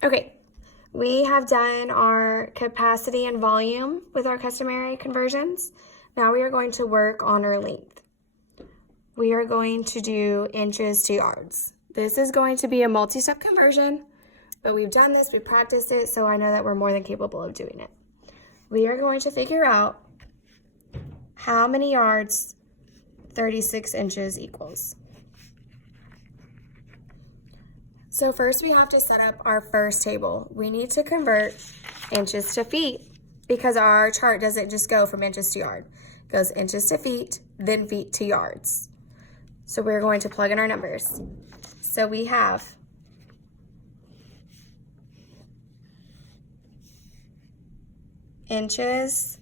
Okay, we have done our capacity and volume with our customary conversions. Now we are going to work on our length. We are going to do inches to yards. This is going to be a multi-step conversion, but we've done this, we've practiced it, so I know that we're more than capable of doing it. We are going to figure out how many yards 36 inches equals. So first we have to set up our first table. We need to convert inches to feet because our chart doesn't just go from inches to yard. It goes inches to feet, then feet to yards. So we're going to plug in our numbers. So we have inches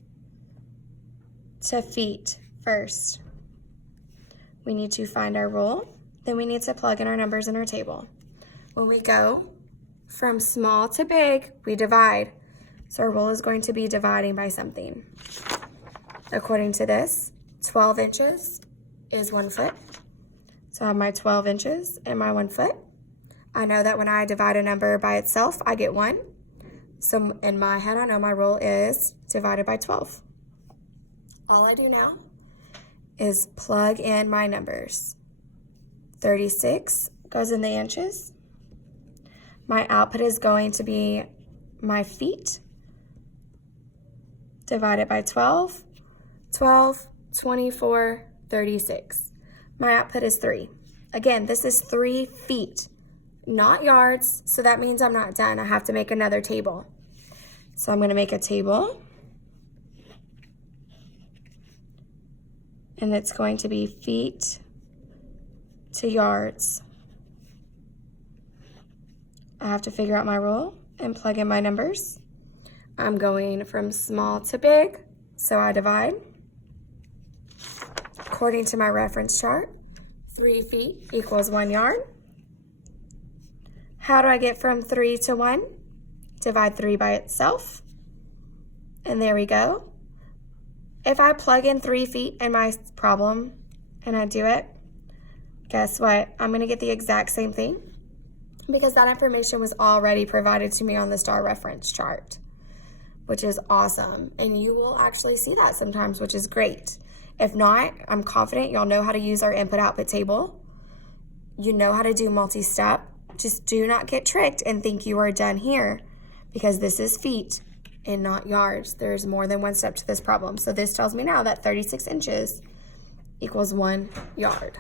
to feet first. We need to find our rule, then we need to plug in our numbers in our table. When we go from small to big, we divide. So our rule is going to be dividing by something. According to this, 12 inches is 1 foot. So I have my 12 inches and my 1 foot. I know that when I divide a number by itself, I get 1. So in my head, I know my rule is divided by 12. All I do now is plug in my numbers. 36 goes in the inches. My output is going to be my feet divided by 12. 12, 24, 36. My output is 3. Again, this is 3 feet, not yards, so that means I'm not done. I have to make another table. So I'm going to make a table, and it's going to be feet to yards. I have to figure out my rule and plug in my numbers. I'm going from small to big, so I divide. According to my reference chart, 3 feet equals 1 yard. How do I get from 3 to 1? Divide 3 by itself. And there we go. If I plug in 3 feet in my problem and I do it, guess what? I'm going to get the exact same thing because that information was already provided to me on the star reference chart, which is awesome. And you will actually see that sometimes, which is great. If not, I'm confident y'all know how to use our input-output table. You know how to do multi-step. Just do not get tricked and think you are done here because this is feet and not yards. There's more than one step to this problem. So this tells me now that 36 inches equals 1 yard.